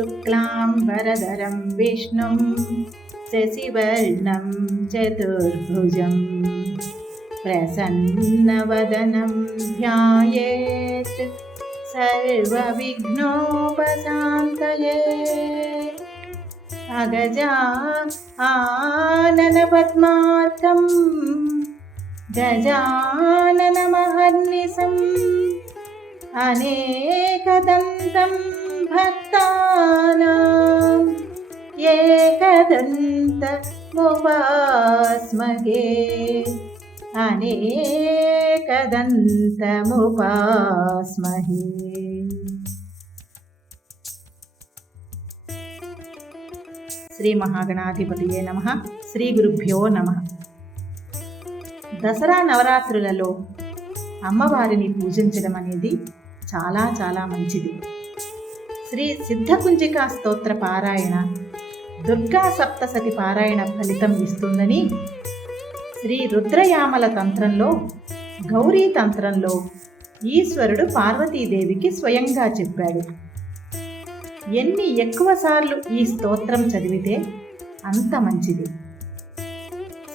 शुक्लाम्बरधरं विष्णुं शशिवर्णं चतुर्भुजं प्रसन्नवदनं ध्यायेत् सर्वविघ्नोपशान्तये अगजा आननपद्मार्कं गजाननमहर्निशम् अनेकदन्तं भक्तानाम् एकदन्तमुपास्मगे अनेकदन्तमुपास्महे శ్రీ మహాగణాధిపతియే నమ శ్రీ గురుభ్యో నమ దసరా నవరాత్రులలో అమ్మవారిని పూజించడం అనేది చాలా చాలా మంచిది శ్రీ సిద్ధకుంజికా స్తోత్ర పారాయణ దుర్గా సప్తసతి పారాయణ ఫలితం ఇస్తుందని శ్రీ రుద్రయామల తంత్రంలో గౌరీ తంత్రంలో ఈశ్వరుడు పార్వతీదేవికి స్వయంగా చెప్పాడు. ఎన్ని ఎక్కువసార్లు ఈ స్తోత్రం చదివితే అంత మంచిది.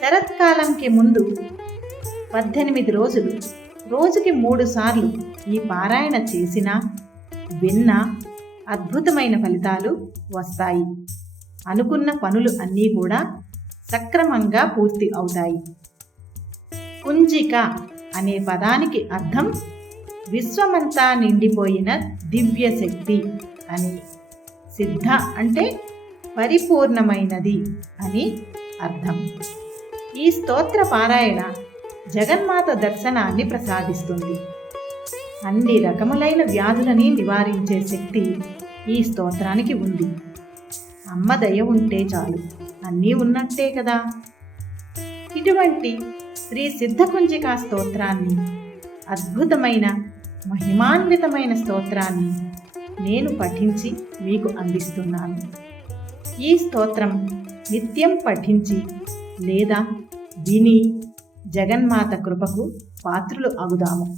శరత్కాలంకి ముందు పద్దెనిమిది రోజులు రోజుకి మూడు సార్లు ఈ పారాయణ చేసినా విన్నా అద్భుతమైన ఫలితాలు వస్తాయి. అనుకున్న పనులు అన్నీ కూడా సక్రమంగా పూర్తి అవుతాయి. కుంజిక అనే పదానికి అర్థం విశ్వమంతా నిండిపోయిన దివ్య శక్తి అని. సిద్ధ అంటే పరిపూర్ణమైనది అని అర్థం. ఈ స్తోత్ర పారాయణ జగన్మాత దర్శనాన్ని ప్రసాదిస్తుంది. అన్ని రకములైన వ్యాధులని నివారించే శక్తి ఈ స్తోత్రానికి ఉంది. అమ్మ దయ ఉంటే చాలు. అన్నీ ఉన్నట్టే కదా. ఇటువంటి శ్రీ సిద్ధకుంజికా స్తోత్రాన్ని అద్భుతమైన మహిమాన్వితమైన స్తోత్రాన్ని నేను పఠించి మీకు అందిస్తున్నాను. ఈ స్తోత్రం నిత్యం పఠించి లేదా విని జగన్మాత కృపకు పాత్రులు అగుదాము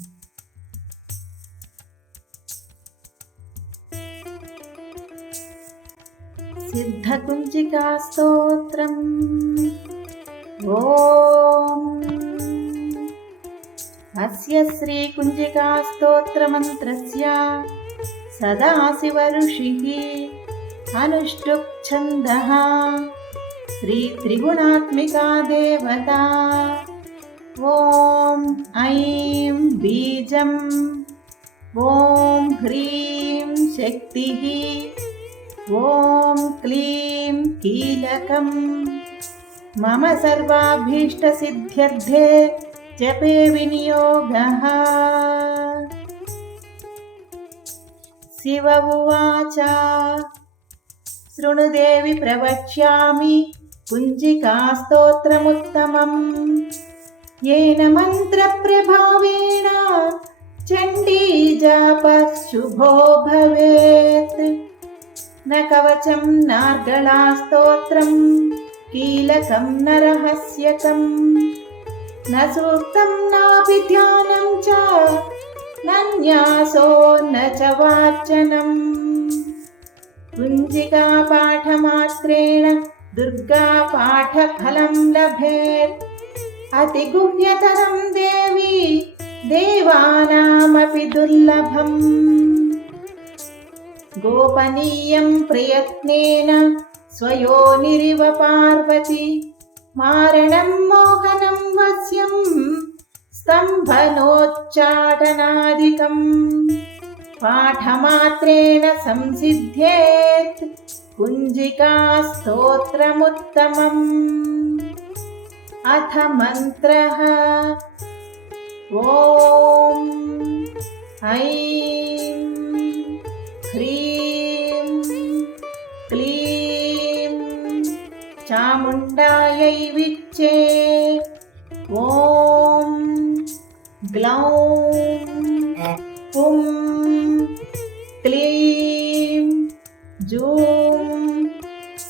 गन्धकुञ्जिकास्तोत्रम् ॐ अस्य श्रीकुञ्जिकास्तोत्रमन्त्रस्य सदाशिवऋषिः अनुष्टुप्छन्दः श्रीत्रिगुणात्मिका देवता ॐ ऐं बीजम् ॐ ह्रीं शक्तिः ॐ क्लीं कीलकम् मम सर्वाभीष्टसिद्ध्यर्थे जपे विनियोगः शिव उवाच शृणुदेवि प्रवक्ष्यामि कुञ्जिकास्तोत्रमुत्तमम् येन मन्त्रप्रभावेण चण्डीजापः शुभो भवेत् न कवचं नार्गलास्तोत्रं कीलकं न रहस्यकम् न सूक्तं नापि ध्यानं च नन्यासो न च वाचनम् कुञ्जिकापाठमात्रेण दुर्गापाठफलं लभेत् अतिगुह्यतरं देवी देवानामपि दुर्लभम् गोपनीयं प्रयत्नेन स्वयोनिरिव पार्वती मारणं मोहनं वस्यम् स्तम्भनोच्चाटनादिकम् पाठमात्रेण संसिध्येत् कुञ्जिकास्तोत्रमुत्तमम् अथ मन्त्रः ॐ ऐं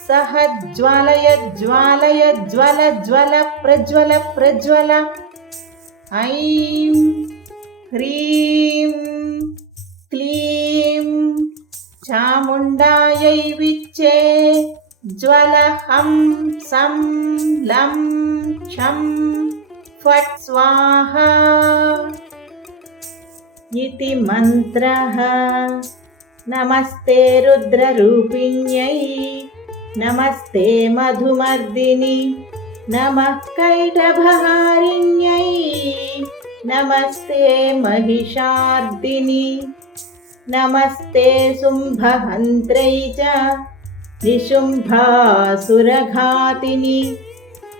सह ज्वालय ज्वालय ज्वल ज्वल प्रज्वल प्रज्वल ऐं ह्रीं क्लीं चामुण्डायै विच्चे ज्वलहं सं लं क्षं फट् स्वाहा इति मन्त्रः नमस्ते रुद्ररूपिण्यै नमस्ते मधुमर्दिनि नमः कैटभहारिण्यै नमस्ते महिषार्दिनि नमस्ते शुम्भहन्त्रै च निशुम्भासुरघातिनि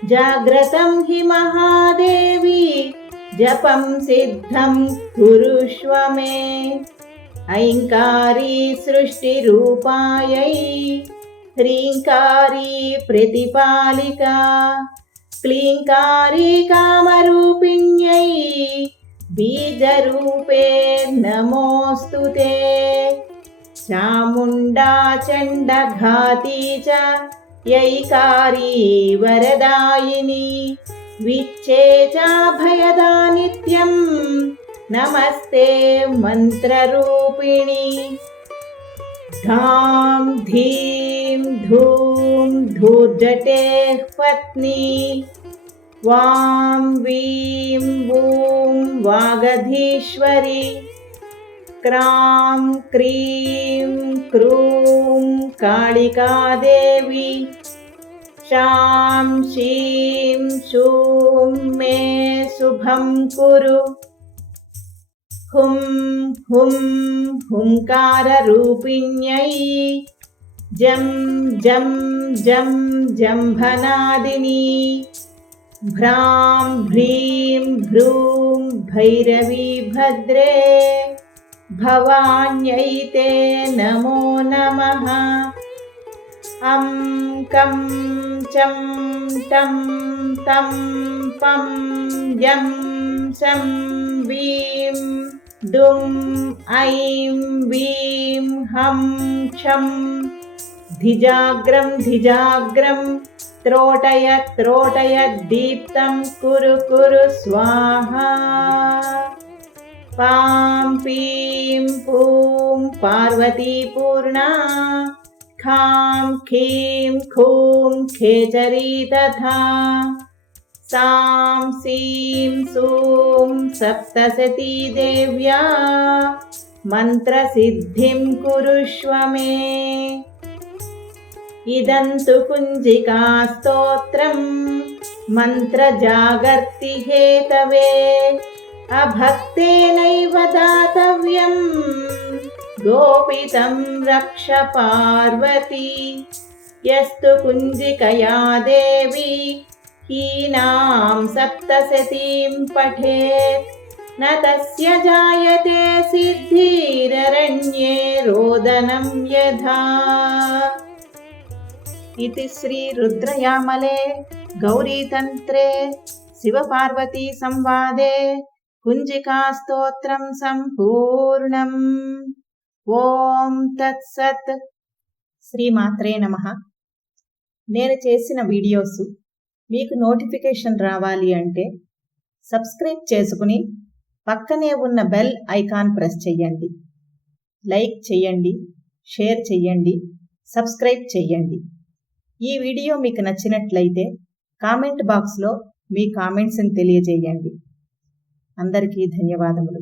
जाग्रतं हि महादेवी जपं सिद्धं कुरुष्व मे ऐङ्कारी सृष्टिरूपायै హ్రీంకారీ ప్రతిపాలిక క్లీంకారీ కామరూపిణ్యై బీజరూపే నమోస్తు తే. చాముండా చండఘాతీ చ యైకారీ వరదాయిని విచ్చే చాభయదా నిత్యం నమస్తే మంత్రరూపిణి. धां धीं धूं धूर्जटेः पत्नी। वां वीं वूं वागधीश्वरी। क्रां क्रीं क्रूं कालिकादेवी। शां शीं शूं मे शुभं कुरु हुं हुं हुङ्काररूपिण्यै। जं जं जं जम्भनादिनी। भ्रां भ्रीं भ्रूं भैरवी भद्रे। भवान्यै ते नमो नमः। अं कं चं टं तं पं यं शं वीं दुं ऐं वीं हं क्षं धिजाग्रं धिजाग्रं त्रोटय त्रोटय दीप्तं कुरु कुरु स्वाहा पां पीं पूं पार्वतीपूर्णा खां खीं खूं खेचरी तथा सां सीं सूं सप्तसती देव्या मन्त्रसिद्धिं कुरुष्व मे इदं तु कुञ्जिकास्तोत्रं मन्त्रजागर्ति हेतवे अभक्तेनैव दातव्यम् गोपितं रक्ष पार्वती यस्तु कुञ्जिकया देवी हीनां सप्तशतीं पठेत् न तस्य जायते सिद्धिररण्ये रोदनं यथा इति श्रीरुद्रयामले गौरीतन्त्रे शिवपार्वतीसंवादे कुञ्जिकास्तोत्रं सम्पूर्णम् ఓం తత్సత్ శ్రీమాత్రే నమ నేను చేసిన వీడియోస్ మీకు నోటిఫికేషన్ రావాలి అంటే సబ్స్క్రైబ్ చేసుకుని పక్కనే ఉన్న బెల్ ఐకాన్ ప్రెస్ చేయండి లైక్ చేయండి షేర్ చేయండి సబ్స్క్రైబ్ చేయండి ఈ వీడియో మీకు నచ్చినట్లయితే కామెంట్ బాక్స్లో మీ కామెంట్స్ని తెలియజేయండి. అందరికీ ధన్యవాదములు.